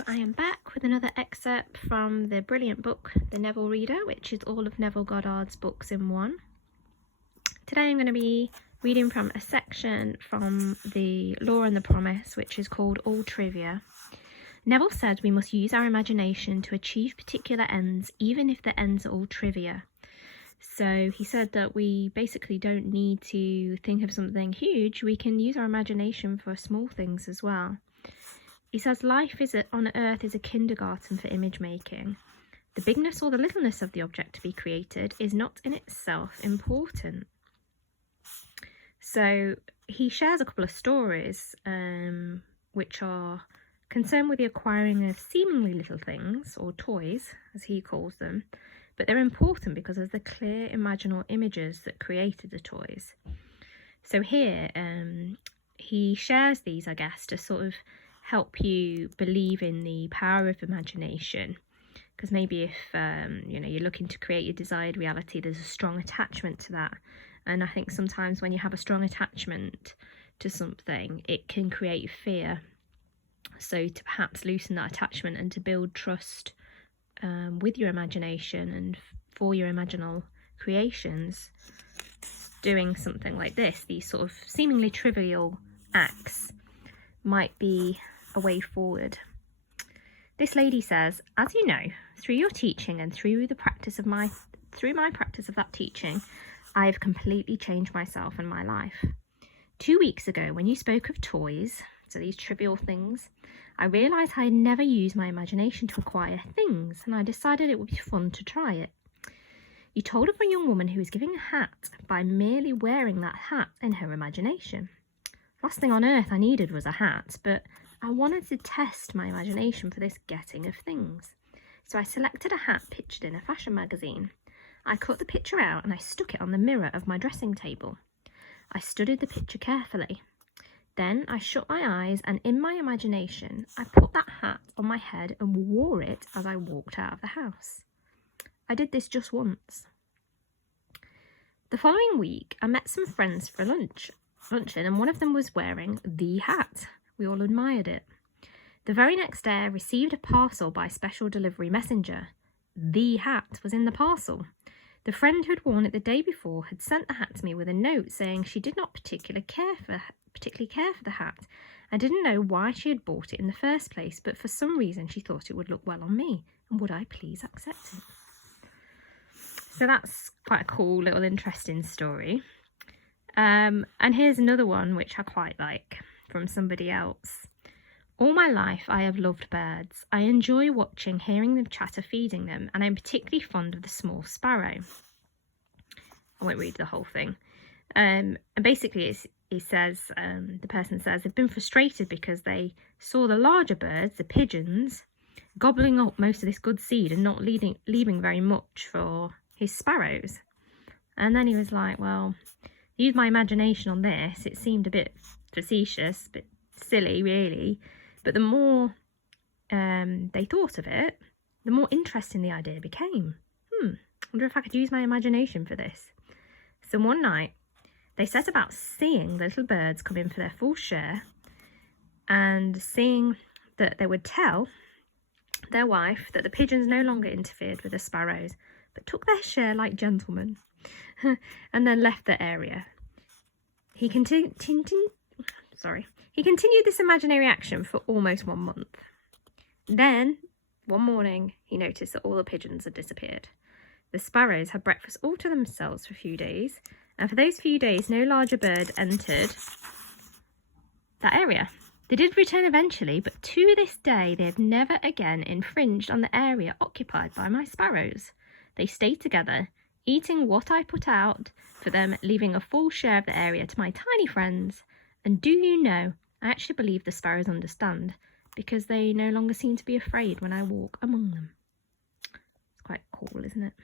Hello, I am back with another excerpt from the brilliant book, The Neville Reader, which is all of Neville Goddard's books in one. Today I'm going to be reading from a section from The Law and the Promise, which is called All Trivia. Neville said we must use our imagination to achieve particular ends, even if the ends are all trivia. So he said that we basically don't need to think of something huge, we can use our imagination for small things as well. He says life on Earth is a kindergarten for image making. The bigness or the littleness of the object to be created is not in itself important. So he shares a couple of stories which are concerned with the acquiring of seemingly little things, or toys as he calls them, but they're important because of the clear imaginal images that created the toys. So here he shares these, I guess, to sort of help you believe in the power of imagination, because maybe if you're looking to create your desired reality, there's a strong attachment to that, and I think sometimes when you have a strong attachment to something, it can create fear. So to perhaps loosen that attachment and to build trust with your imagination and for your imaginal creations, doing something like this, these sort of seemingly trivial acts, might be a way forward. This lady says, as you know, through your teaching and through my practice of that teaching, I have completely changed myself and my life. 2 weeks ago, when you spoke of toys, so these trivial things, I realised I had never used my imagination to acquire things, and I decided it would be fun to try it. You told of a young woman who was giving a hat by merely wearing that hat in her imagination. Last thing on earth I needed was a hat, but I wanted to test my imagination for this getting of things. So I selected a hat pictured in a fashion magazine. I cut the picture out and I stuck it on the mirror of my dressing table. I studied the picture carefully. Then I shut my eyes and in my imagination I put that hat on my head and wore it as I walked out of the house. I did this just once. The following week I met some friends for luncheon, and one of them was wearing the hat. We all admired it. The very next day I received a parcel by special delivery messenger. The hat was in the parcel. The friend who had worn it the day before had sent the hat to me with a note saying she did not particularly care for the hat and didn't know why she had bought it in the first place, but for some reason she thought it would look well on me, and would I please accept it? So that's quite a cool little interesting story. And here's another one which I quite like from somebody else. All my life I have loved birds. I enjoy watching, hearing them chatter, feeding them, and I'm particularly fond of the small sparrow. I won't read the whole thing. And basically the person says they've been frustrated because they saw the larger birds, the pigeons, gobbling up most of this good seed and not leaving very much for his sparrows. And then he was like, well, use my imagination on this. It seemed a bit facetious, a bit silly really, but the more they thought of it, the more interesting the idea became. I wonder if I could use my imagination for this. So one night they set about seeing the little birds come in for their full share, and seeing that they would tell their wife that the pigeons no longer interfered with the sparrows but took their share like gentlemen and then left the area. He continued this imaginary action for almost 1 month. Then, one morning, he noticed that all the pigeons had disappeared. The sparrows had breakfast all to themselves for a few days, and for those few days, no larger bird entered that area. They did return eventually, but to this day, they have never again infringed on the area occupied by my sparrows. They stayed together, eating what I put out for them, leaving a full share of the area to my tiny friends. And do you know, I actually believe the sparrows understand, because they no longer seem to be afraid when I walk among them. It's quite cool, isn't it?